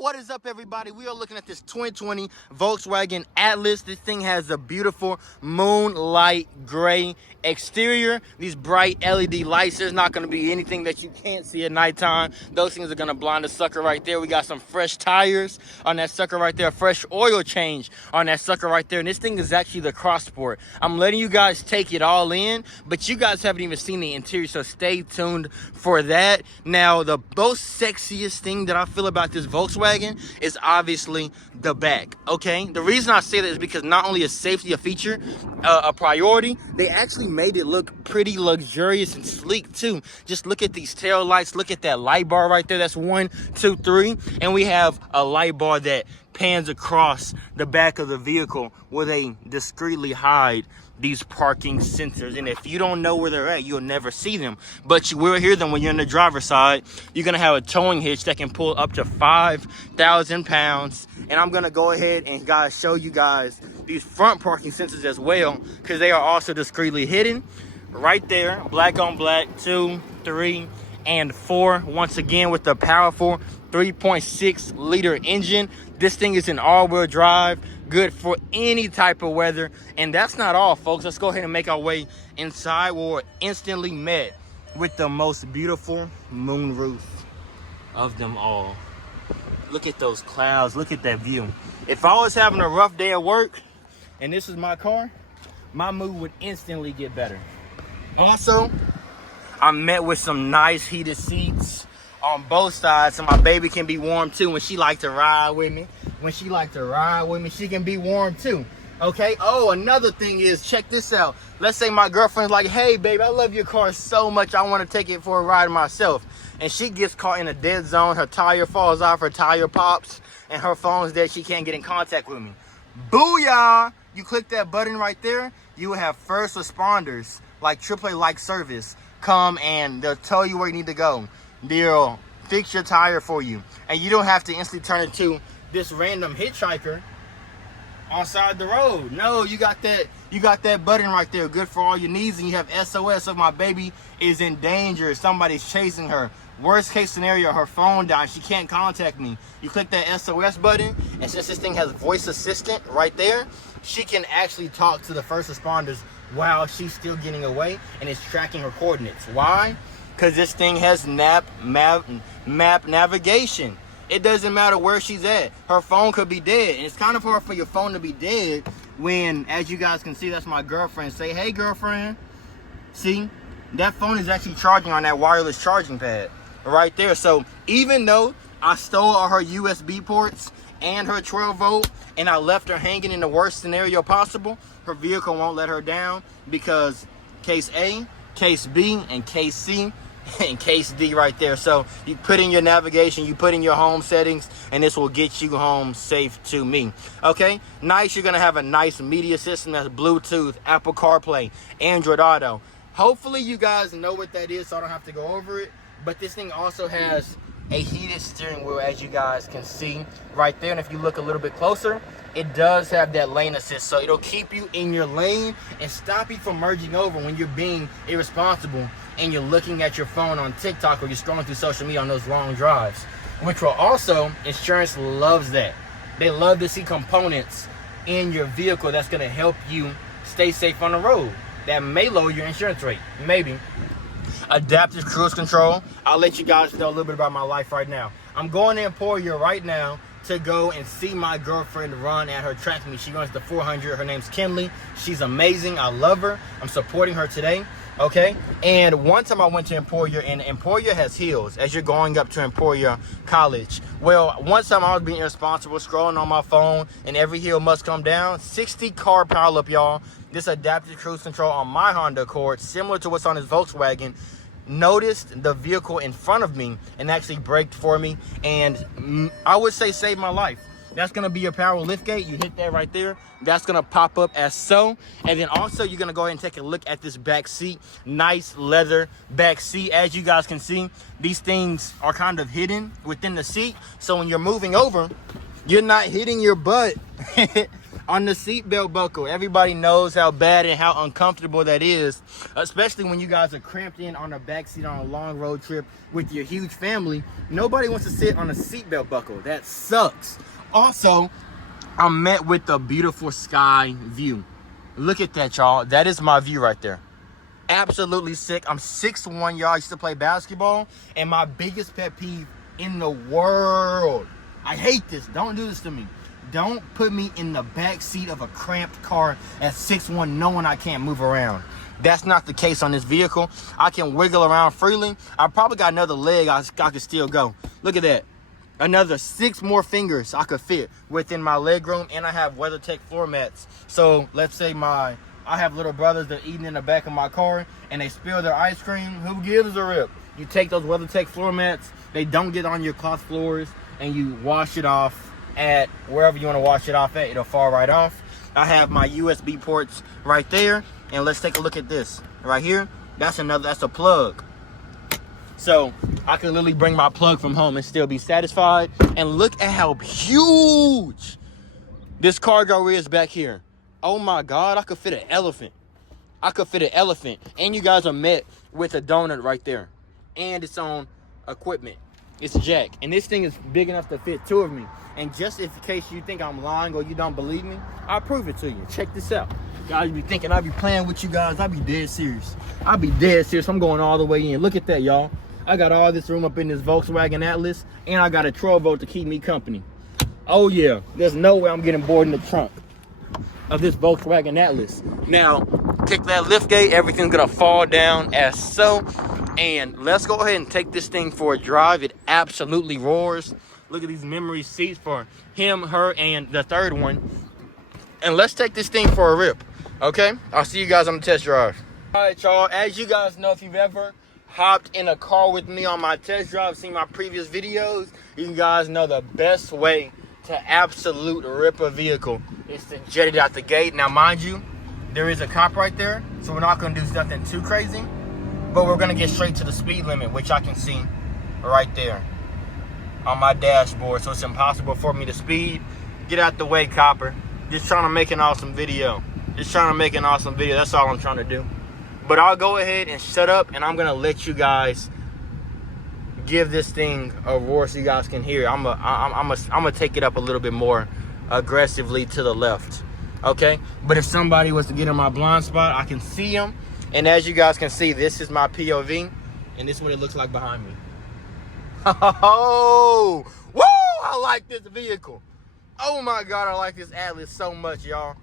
What is up, everybody? We are looking at this 2020 Volkswagen Atlas. This thing has a beautiful moonlight gray exterior. These bright LED lights. There's not going to be anything that you can't see at nighttime. Those things are going to blind the sucker right there. We got some fresh tires on that sucker right there. Fresh oil change on that sucker right there. And this thing is actually the cross sport. I'm letting you guys take it all in, but you guys haven't even seen the interior, so stay tuned for that. Now, the most sexiest thing that I feel about this Volkswagen is obviously the back, okay? The reason I say that is because not only is safety a feature, a priority, they actually made it look pretty luxurious and sleek too. Just look at these tail lights, look at that light bar right there. That's 1, 2, 3, and we have a light bar that pans across the back of the vehicle where they discreetly hide these parking sensors. And if you don't know where they're at, you'll never see them, but you will hear them when you're on the driver's side. You're gonna have a towing hitch that can pull up to 5,000 pounds. And I'm gonna go ahead and show you guys these front parking sensors as well, because they are also discreetly hidden right there, black on black, 2, 3, and 4. Once again, with the powerful 3.6 liter engine. This thing is an all-wheel drive, good for any type of weather. And that's not all, folks. Let's go ahead and make our way inside, where we're instantly met with the most beautiful moonroof of them all. Look at those clouds, look at that view. If I was having a rough day at work and this is my car, my mood would instantly get better. Also, I'm met with some nice heated seats on both sides, so my baby can be warm too when she like to ride with me. She can be warm too, okay? Oh, another thing is, check this out. Let's say my girlfriend's like, hey babe, I love your car so much, I want to take it for a ride myself. And she gets caught in a dead zone, her tire falls off, her tire pops, and her phone's dead, she can't get in contact with me. Booyah! You click that button right there, you will have first responders, like AAA-like service, come and they'll tell you where you need to go. They'll fix your tire for you, and you don't have to instantly turn into this random hitchhiker on side the road. No, you got that button right there, good for all your needs. And you have SOS if my baby is in danger, somebody's chasing her. Worst case scenario, her phone dies, she can't contact me. You click that SOS button, and since this thing has voice assistant right there, she can actually talk to the first responders while she's still getting away, and it's tracking her coordinates. Why? Because this thing has map navigation. It doesn't matter where she's at. Her phone could be dead, and it's kind of hard for your phone to be dead when, as you guys can see, that's my girlfriend. Say, hey girlfriend. See, that phone is actually charging on that wireless charging pad right there. So even though I stole all her USB ports and her 12 volt, and I left her hanging in the worst scenario possible, her vehicle won't let her down, because case A, case B, and case C, and case D right there. So you put in your navigation, you put in your home settings, and this will get you home safe to me. Okay, nice. You're gonna have a nice media system that's Bluetooth, Apple CarPlay, Android Auto. Hopefully you guys know what that is, so I don't have to go over it. But this thing also has a heated steering wheel, as you guys can see right there. And if you look a little bit closer, it does have that lane assist, so it'll keep you in your lane and stop you from merging over when you're being irresponsible and you're looking at your phone on TikTok, or you're scrolling through social media on those long drives. Which will also, insurance loves that. They love to see components in your vehicle that's going to help you stay safe on the road. That may lower your insurance rate, maybe. Adaptive cruise control. I'll let you guys know a little bit about my life right now. I'm going to Emporia right now to go and see my girlfriend run at her track meet. She runs the 400. Her name's Kinley. She's amazing. I love her. I'm supporting her today. Okay, and one time I went to Emporia, and Emporia has hills as you're going up to Emporia College. Well, one time I was being irresponsible, scrolling on my phone, and every hill must come down. 60 car pileup, y'all. This adaptive cruise control on my Honda Accord, similar to what's on his Volkswagen, noticed the vehicle in front of me and actually braked for me, and I would say saved my life. That's gonna be your power lift gate. You hit that right there. That's gonna pop up as so. And then also you're gonna go ahead and take a look at this back seat. Nice leather back seat. As you guys can see, these things are kind of hidden within the seat. So when you're moving over, you're not hitting your butt On the seatbelt buckle, everybody knows how bad and how uncomfortable that is, especially when you guys are cramped in on the back seat on a long road trip with your huge family. Nobody wants to sit on a seatbelt buckle. That sucks. Also, I'm met with a beautiful sky view. Look at that, y'all. That is my view right there. Absolutely sick. I'm 6'1", y'all. I used to play basketball, and my biggest pet peeve in the world, I hate this. Don't do this to me. Don't put me in the back seat of a cramped car at 6'1", knowing I can't move around. That's not the case on this vehicle. I can wiggle around freely. I probably got another leg I could still go. Look at that. Another 6 more fingers I could fit within my leg room, and I have WeatherTech floor mats. So let's say I have little brothers that are eating in the back of my car and they spill their ice cream. Who gives a rip? You take those WeatherTech floor mats, they don't get on your cloth floors, and you wash it off at wherever you want to wash it off at. It'll fall right off. I have my USB ports right there, and let's take a look at this right here. That's a plug. So I can literally bring my plug from home and still be satisfied. And look at how huge this cargo is back here. Oh my God, I could fit an elephant. I could fit an elephant. And you guys are met with a donut right there. And its own equipment. It's a jack. And this thing is big enough to fit 2 of me. And just in case you think I'm lying or you don't believe me, I'll prove it to you. Check this out. Guys be thinking I be playing with you guys. I be dead serious. I be dead serious. I'm going all the way in. Look at that, y'all. I got all this room up in this Volkswagen Atlas, and I got a 12-volt to keep me company. Oh yeah, there's no way I'm getting bored in the trunk of this Volkswagen Atlas. Now, kick that lift gate, everything's gonna fall down as so. And let's go ahead and take this thing for a drive. It absolutely roars. Look at these memory seats for him, her, and the third one. And let's take this thing for a rip, okay? I'll see you guys on the test drive. All right, y'all, as you guys know, if you've ever hopped in a car with me on my test drive, seen my previous videos, you guys know the best way to absolute rip a vehicle is to jet it out the gate. Now, mind you, there is a cop right there, so we're not gonna do something too crazy, but we're gonna get straight to the speed limit, which I can see right there on my dashboard, so it's impossible for me to speed. Get out the way, copper. Just trying to make an awesome video. That's all I'm trying to do. But I'll go ahead and shut up, and I'm gonna let you guys give this thing a roar so you guys can hear. I'm gonna take it up a little bit more aggressively to the left, okay? But if somebody was to get in my blind spot, I can see them. And as you guys can see, this is my POV, and this is what it looks like behind me. Oh, woo! I like this vehicle. Oh my God, I like this Atlas so much, y'all.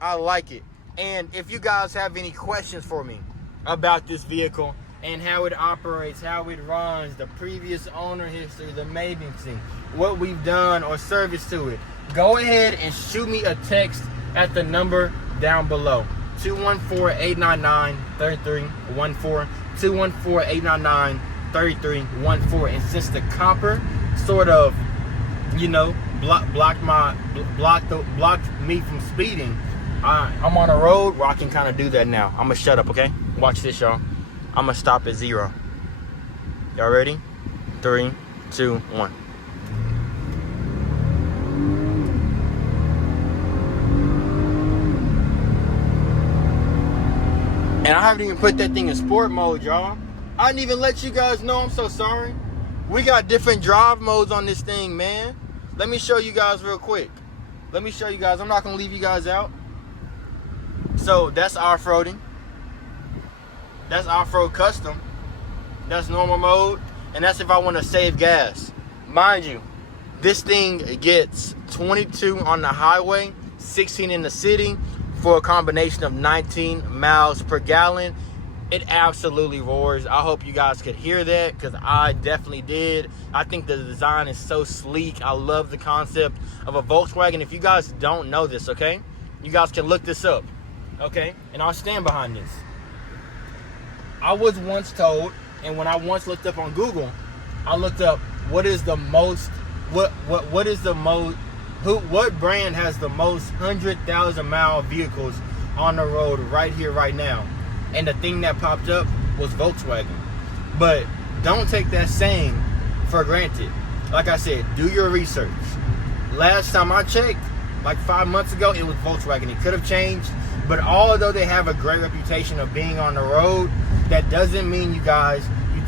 I like it. And if you guys have any questions for me about this vehicle and how it operates, how it runs, the previous owner history, the maintenance, what we've done or service to it, go ahead and shoot me a text at the number down below. 214-899-3314. 214-899-3314. And since the copper sort of, you know, blocked me from speeding, I'm on a road where I can kind of do that now. I'm gonna shut up, okay? Watch this, y'all. I'm gonna stop at 0. Y'all ready? 3, 2, 1. And I haven't even put that thing in sport mode, y'all. I didn't even let you guys know. I'm so sorry. We got different drive modes on this thing, man. Let me show you guys real quick. Let me show you guys. I'm not gonna leave you guys out. So that's off-roading. That's off-road custom. That's normal mode. And that's if I want to save gas. Mind you, this thing gets 22 on the highway, 16 in the city, for a combination of 19 miles per gallon. It absolutely roars. I hope you guys could hear that, because I definitely did. I think the design is so sleek. I love the concept of a Volkswagen. If you guys don't know this, okay, you guys can look this up, okay? And I'll stand behind this. I was once told, and when I once looked up on Google, I looked up what is the most, what brand has the most 100,000 mile vehicles on the road right here, right now. And the thing that popped up was Volkswagen. But don't take that saying for granted. Like I said, do your research. Last time I checked, like 5 months ago, it was Volkswagen. It could have changed, but although they have a great reputation of being on the road, that doesn't mean you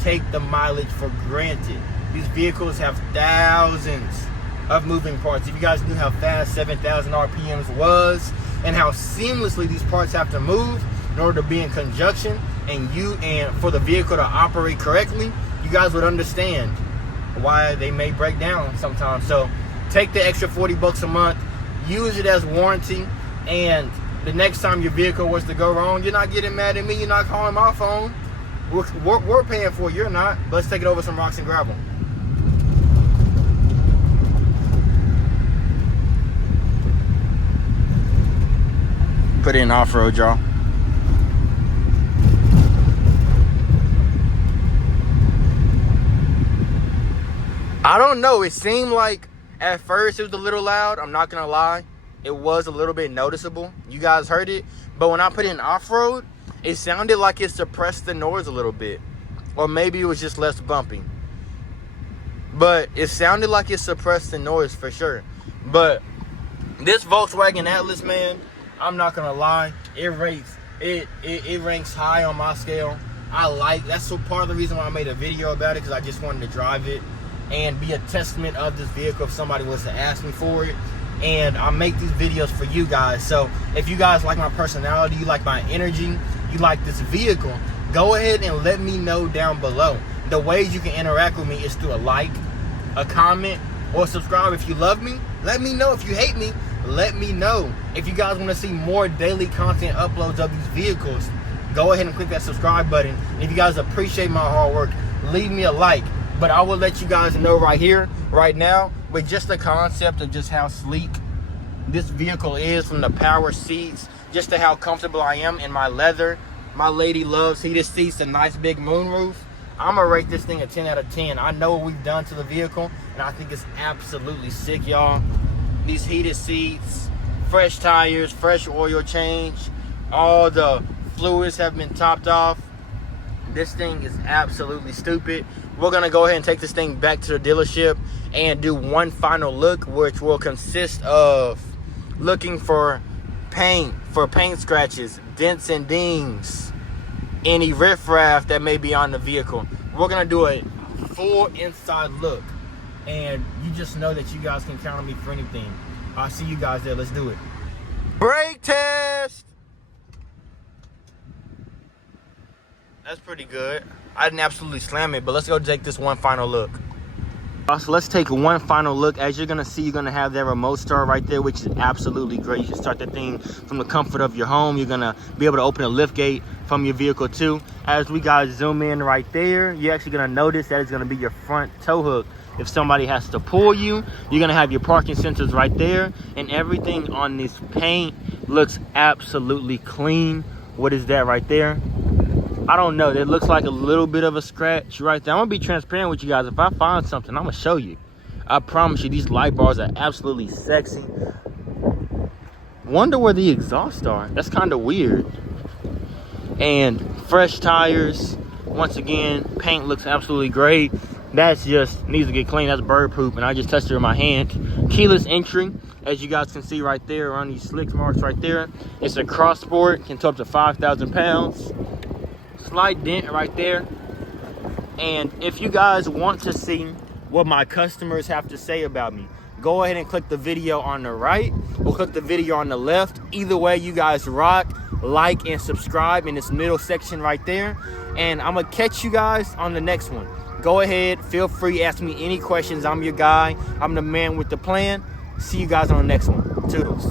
take the mileage for granted. These vehicles have thousands of moving parts. If you guys knew how fast 7,000 RPMs was and how seamlessly these parts have to move in order to be in conjunction and for the vehicle to operate correctly, you guys would understand why they may break down sometimes. So take the extra 40 bucks a month, use it as warranty, and the next time your vehicle was to go wrong, you're not getting mad at me, you're not calling my phone. We're paying for it, you're not. But let's take it over some rocks and gravel. Put it in off-road, y'all. I don't know, it seemed like at first it was a little loud. I'm not gonna lie, it was a little bit noticeable. You guys heard it, but when I put it in off-road, it sounded like it suppressed the noise a little bit, or maybe it was just less bumpy, but it sounded like it suppressed the noise for sure. But this Volkswagen Atlas, man, I'm not gonna lie, it ranks high on my scale. That's part of the reason why I made a video about it, because I just wanted to drive it and be a testament of this vehicle if somebody was to ask me for it. And I make these videos for you guys. So if you guys like my personality, you like my energy, you like this vehicle, go ahead and let me know down below. The ways you can interact with me is through a like, a comment, or subscribe. If you love me, let me know. If you hate me, let me know. If you guys want to see more daily content uploads of these vehicles, go ahead and click that subscribe button. And if you guys appreciate my hard work, leave me a like. But I will let you guys know right here, right now, with just the concept of just how sleek this vehicle is, from the power seats, just to how comfortable I am in my leather. My lady loves heated seats, a nice big moonroof. I'm gonna rate this thing a 10 out of 10. I know what we've done to the vehicle, and I think it's absolutely sick, y'all. These heated seats, fresh tires, fresh oil change, all the fluids have been topped off. This thing is absolutely stupid. We're gonna go ahead and take this thing back to the dealership and do one final look, which will consist of looking for paint scratches, dents and dings, any riffraff that may be on the vehicle. We're gonna do a full inside look, and you just know that you guys can count on me for anything. I'll see you guys there. Let's do it. Brake test. That's pretty good. I didn't absolutely slam it, but let's go take this one final look. So let's take one final look. As you're gonna see, you're gonna have that remote start right there, which is absolutely great. You can start that thing from the comfort of your home. You're gonna be able to open a lift gate from your vehicle too. As we guys zoom in right there, you're actually gonna notice that it's gonna be your front tow hook. If somebody has to pull you, you're gonna have your parking sensors right there, and everything on this paint looks absolutely clean. What is that right there? I don't know. It looks like a little bit of a scratch right there. I'm gonna be transparent with you guys. If I find something, I'm gonna show you. I promise you, these light bars are absolutely sexy. Wonder where the exhausts are. That's kind of weird. And fresh tires. Once again, paint looks absolutely great. That's just needs to get clean. That's bird poop, and I just touched it with my hand. Keyless entry, as you guys can see right there around these slick marks right there. It's a cross sport, can tow up to 5,000 pounds. Slight dent right there. And if you guys want to see what my customers have to say about me, go ahead and click the video on the right or click the video on the left. Either way, you guys rock. Like and subscribe in this middle section right there, and I'm gonna catch you guys on the next one. Go ahead, feel free, ask me any questions. I'm your guy. I'm the man with the plan. See you guys on the next one. Toodles.